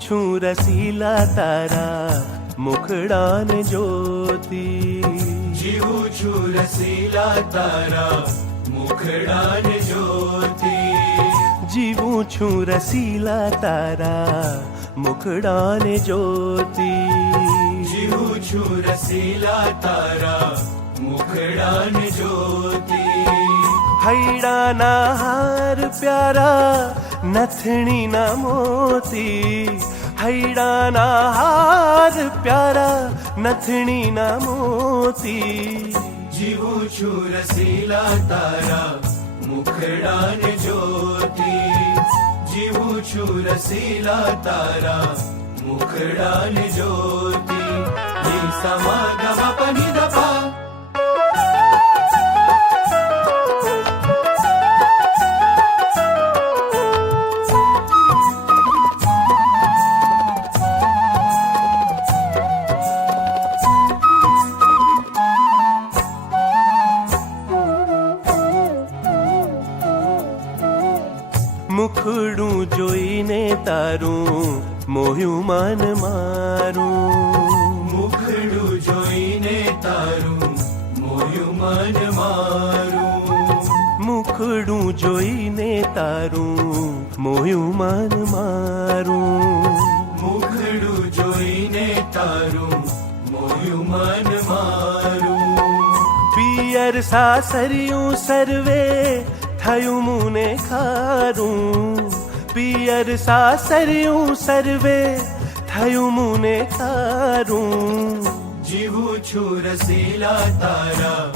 છું રસીલા તારા મુખડાન જોતી, જીવું છું રસીલા તારા મુખડાન જોતી, જીવું છું રસીલા તારા મુખડાન જોતી, જીવું છું રસીલા તારા મુખડાન જોતી, હૈડાના હાર પ્યારા નથણી ના મોતી, હૈડાના હાર પ્યારા નથણી ના મોતી, જીવું છું રસીલા તારા મુખડાન જોતી, જીવું છું રસીલા તારા મુખડાન જોતી, ની સમા ગમા પની દપા મુખડું જોઈને તારું મોહ્યું મન મારું, મુખડું જોઈને તારું મોયું મન મારું, મુખડું જોઈને તારું મોહ્યું મન મારું, મુખડું જોઈને તારું મોયું મન મારું, પિયર સાસરિયું સર્વે થયું મુને ખારું, પિયર સાસરિયું સર્વે થયું મુને ખારું, જીવું છું રસીલા તારા